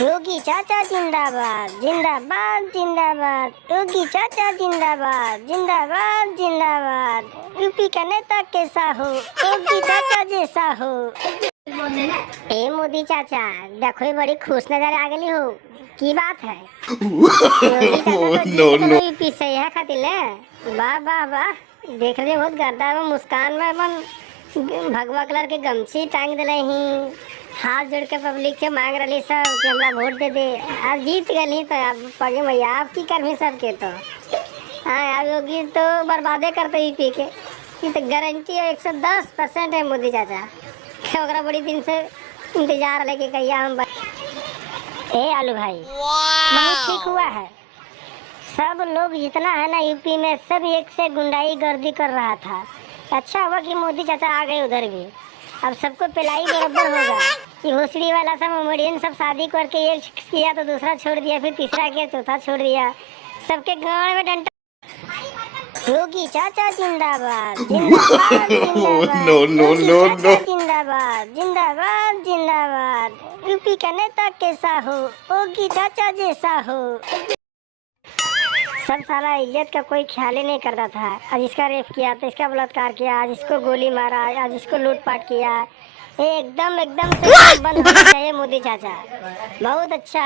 योगी चाचा जिंदाबाद जिंदाबाद जिंदाबाद। योगी चाचा जिंदाबाद जिंदाबाद जिंदाबाद। यूपी का नेता कैसा हो, योगी चाचा जैसा हो। ए मोदी चाचा, देखो ये बड़ी खुश नजर आ गई हो, की बात है? योगी चाचा तो जीत गए यूपी से, यह खातिर ले। वाह वाह वाह, देख रहे बहुत गर्दा में मुस्कान में मन भगवा कलर के गमछी टांग दिले ही, हाथ जोड़ के पब्लिक के मांग रही सब कि हमरा वोट दे दे। अब जीत गई तो अब पगे मैया आप की कर भी सबके तो। हाँ, अब योगी तो बर्बादे करते यूपी के, ये तो गारंटी है 110% है मोदी चाचा के। ओकरा बड़ी दिन से इंतजार लेके कहिया हम ए आलू भाई बहुत ठीक हुआ है। सब लोग जितना है ना यूपी में सब एक से गुंडाई गर्दी कर रहा था। अच्छा हुआ कि मोदी चाचा आ गए उधर भी, अब सबको पिलाई बराबर होगा। ये भोसड़ी वाला सब मोमेडियन सब शादी करके एक किया तो दूसरा छोड़ दिया, फिर तीसरा किया चौथा छोड़ दिया, सबके गाँव में डंडा। योगी चाचा जिंदाबाद जिंदाबाद जिंदाबाद। योगी चाचा जिंदाबाद जिंदाबाद जिंदाबाद। यूपी का नेता कैसा हो, योगी चाचा जैसा हो। सब साला इज्जत का कोई ख्याल ही नहीं करता था। आज इसका रेप किया तो इसका बलात्कार किया, आज इसको गोली मारा, आज इसको लूटपाट किया। एकदम एकदम से बंद होना चाहिए मोदी चाचा, बहुत अच्छा।